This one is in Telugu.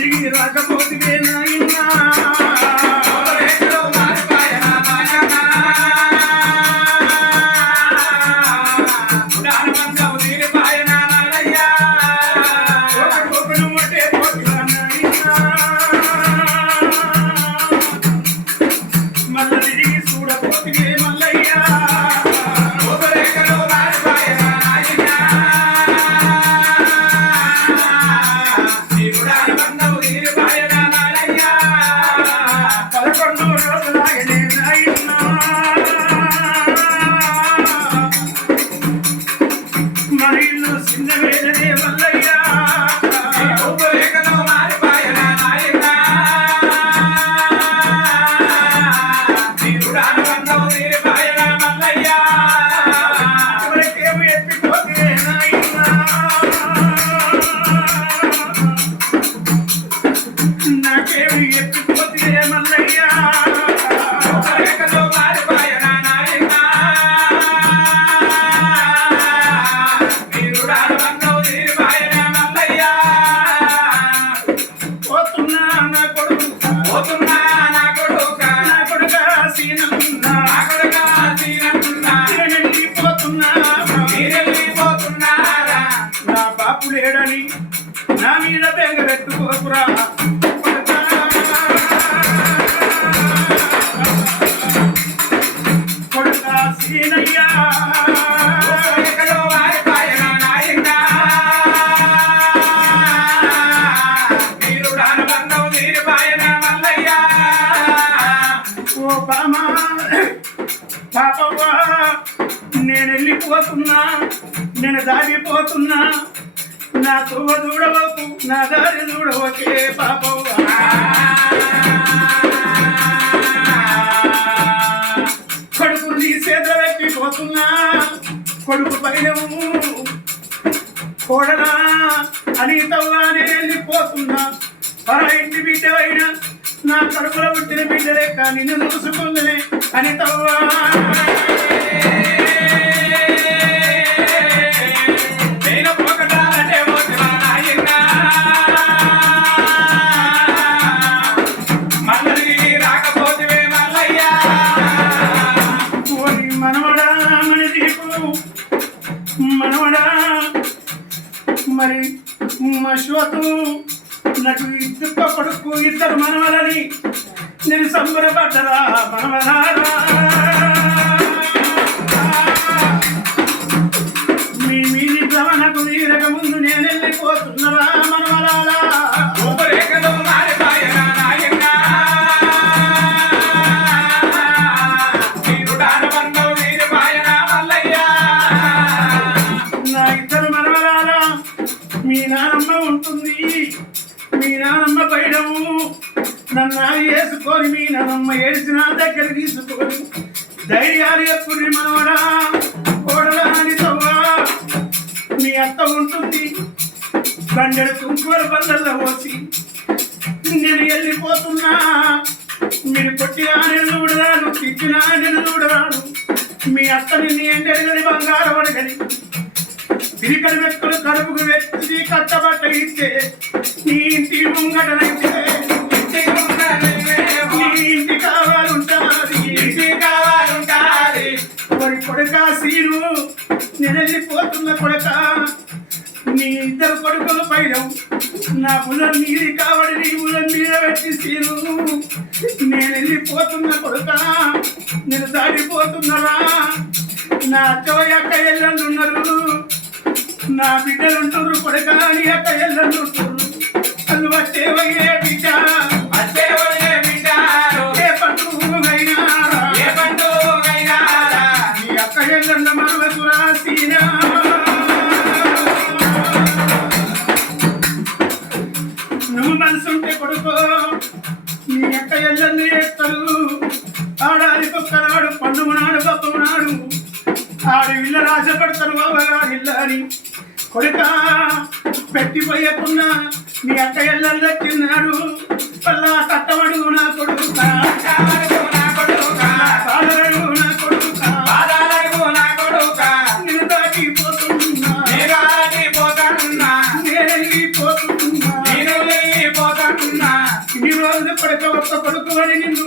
తిరిగి రాకపోతే నాయనా లేడని నా మీద బెంగ పెట్టుకోకురా కొడుకా సీనయ్యా ఓ బామా పాపవ్వా నేను వెళ్ళిపోతున్నా నేను దాగిపోతున్నా నా తువ్వ చూడవకు నా దారి చూడవకే పాపవ్వా కొడుకు నీ చేతులు పెట్టిపోతున్నా కొడుకు పైనము కోడలా అనితవ్వా నేను వెళ్ళిపోతున్నా పర ఇంటి బిడ్డ అయినా నా కడుపులో పుట్టిన బిడ్డలే కానీ నిన్ను చూసుకుందనే అనితవ్వా మరి మశ్వతు నాకు ఇద్దరు కొడుకు ఇద్దరు మనవలని నేను సంబరపడ్డరా మనవరారా మీ మీది భ్రమణకు తీరక ముందు నేను వెళ్ళిపోతున్నరా మనవరాలా మీ నానమ్మ ఉంటుంది మీ నానమ్మ పైడము నన్ను వేసుకొని మీ నానమ్మ ఏడిసిన దగ్గర తీసుకొని ధైర్యాలు ఎప్పుడు మనవడా కోడలా అని తవ్వా మీ అత్త ఉంటుంది బండెడు కుంకుమల బండల్లో పోసి నేను వెళ్ళిపోతున్నా మీరు కొట్టినా నేను చూడరాను తిట్టినా నేను చూడరాను మీ అత్త నిన్ను ఎండెడగని బంగారం అడగని తిరికలు పెట్టుకుని కడుపుకు వెచ్చి కట్టబట్ట ఇస్తే నీ ఇంటి ముంగటనైతే నీ ఇంటి కావాలుంటాది మరి కొడుకా సీను నేను వెళ్ళిపోతున్న కొడుక నీ ఇద్దరు కొడుకుల పైన నా భుజం నీది కావడి నీ భుజం మీద పెట్టి సీను నేను వెళ్ళిపోతున్న కొడుక నేను దాడిపోతున్నారా నా అక్క ఎల్లండు ఉన్నారు నా బిడ్డలు ఉంటున్నారు కొడుక నీ అక్క ఎల్లండు ఉంటున్నారు అల్లు వచ్చేవయ్యే బిడ్డ ఏ పండుగైనా నీ అక్క ఎల్లండ మరలకు రాసినా నువ్వు మనసుంటే కొడుకో నీ అక్క ఎల్లందు చేస్తారు ఆడాది కుక్కనాడు పండుగనాడు పప్పునాడు ఆడు ఇళ్ళ రాశపడతారు బాబగారు ఇళ్ళ అని కొడుక పెట్టిపోయకున్నా నీ అక్క ఎల్లందు వచ్చిన్నాడు పల్లా కట్టమడుగు నా కొడుక నేను దాటిపోతున్నా నేను వెళ్ళిపోతున్నా రోజులు కొడుక ఒక్క కొడుకు అని నిన్ను